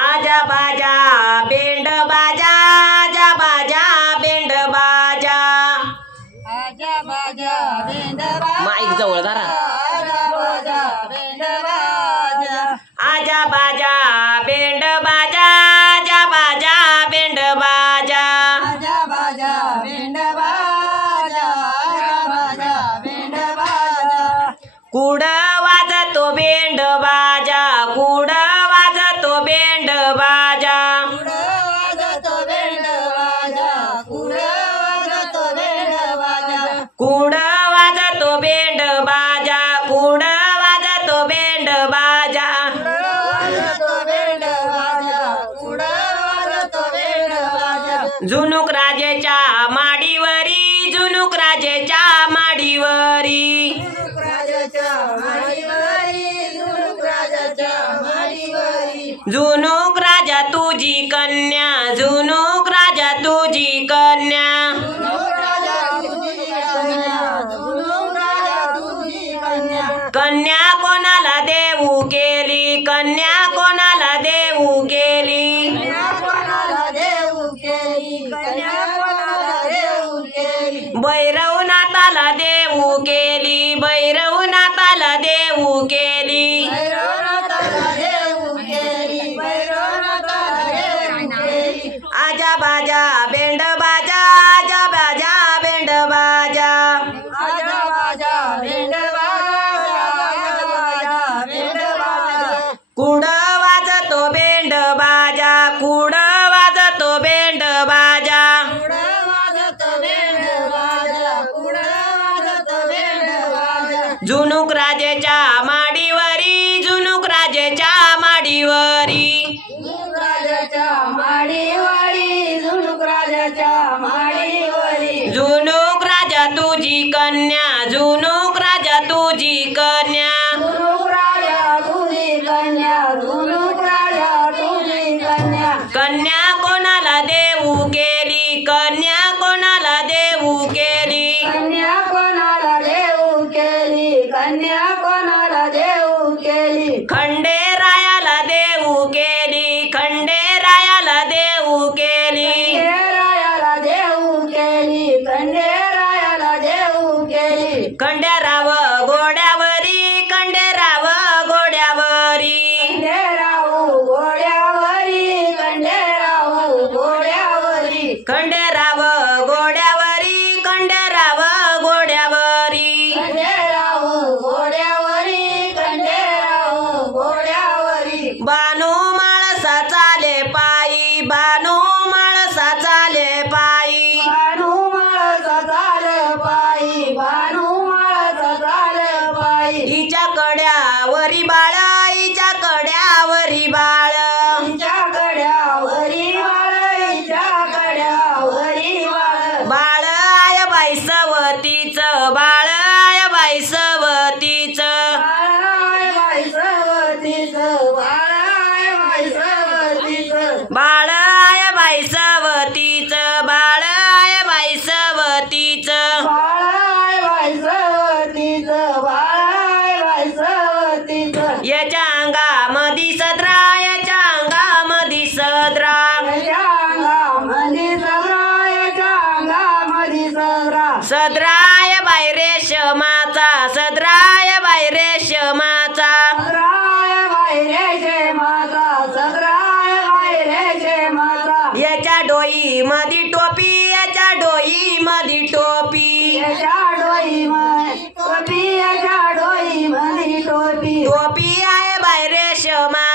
आजा बाजा बेंड बाजा, आजा बाजा बेंड बाजा, आजा बाजा बेंड बाजा, माईक जवळ धरा. आजा बाजा बेंड बाजा, आजा बाजा बेंड बाजा, आजा बाजा बेंड बाजा, आजा बाजा बेंड बाजा, आजा बाजा बेंड बाजा. कुड वाजतो बेंड बाजा, कुड वाजतो बेंड बाजा, कुड वाजतो बेंड बाजा, कुड वाजतो बेंड बाजा, कुड वाजतो बेंड बाजा, कुड वाजतो बेंड बाजा. झुनुक राजेच्या माडीवरी, झुनुक राजेच्या माडीवरी, झुणूक राजाच्या माडीवरी, झुणूक राजाच्या माडीवरी. झुनुक राजा तुझी कन्या, झुनुक राजा तुझी कन्या, झुणूक राजा तुझी कन्या, झुणूक राजा तुझी कन्या. कन्या कोणाला देऊ केली, कन्या कोणाला देऊ केली, कन्या कोणाला देऊ केली, कन्या कोणाला देऊ केली. भैरवनाथाला देऊ केली, भैरवनाथाला देऊ केली. भैरवनाथाला देऊ केली, भैरवनाथाला देऊ केली. आजा बाजा बेंड बाजा, आजा बाजा बेंड बाजा, आजा बाजा बेंड बाजा, आजा बाजा बेंड बाजा. कुड वाजतो बेंड बाजा, कुड वाजतो बेंड बाजा, कुड वाजतो बेंड बाजा, कुड वाजतो बेंड बाजा. झुनुक राजेच्या माडीवरी, झुनुक राजेच्या माडीवरी, झुणूक राजाच्या माडीवरी, झुणूक राजाच्या माडीवरी. झुनुक राजा तुझी कन्या, झुनुक राजा तुझी कन्या, झुणूक राजा तुझी कन्या, झुणूक राजा तुझी कन्या. कन्या कोणाला देऊ केली, कन्या कोणाला देऊ केली. कन्या कोणाला देऊ केली, कन्या कोणाला देऊ केली. खंडेरायाला देऊ केली, खंडेरायाला देऊ केली. खंडेरायाला देऊ केली, खंडेरायाला देऊ केली. खंडेराव घोड्यावरी, खंडेराव घोड्यावरी, खंडेराव घोड्यावरी, खंडेराव घोड्यावरी. खंडेराव घोड्यावरी, खंडेराव घोड्यावरी. खंडेराव घोड्यावरी, खंडेराव घोड्यावरी. बानू माळसा चाले पायी, बानू माळसा चाले पायी. भानू माळसा चाल पायी, भानू माळसा चाल पायी. हिच्या कड्यावरी बाळ, हिच्या कड्यावरी बाळ, हिच्या कड्यावरी बाळ, हिच्या कड्यावरी बाळ. बाळ आय बाई सवतीचं, बाळ आय बाई सवतीचं. बाळाय बाई सवतीचं, बाळाय बाई सवतीचं. बाळ आय बाई सवतीचं, बाळ आय बाई सवतीचं. बाळाय बाई सवतीचं, बाळाय बाई सवतीचं. याच्या अंगामधी सदरा, याच्या अंगामधी सदरा, याच्या अंगामध्ये सदरा, याच्या अंगामध्ये सदरा. सदराय बाई रेशमाचा, सदराय बाई रेशमाचा. सदराय बाई रेशमाचा, सदराय बाई रेशमाचा. याच्या डोई मधी टोपी, याच्या डोई मधी टोपी. याच्या डोईमध्ये टोपी, याच्या डोईमध्ये टोपी. टोपी आहे बाई रेशमा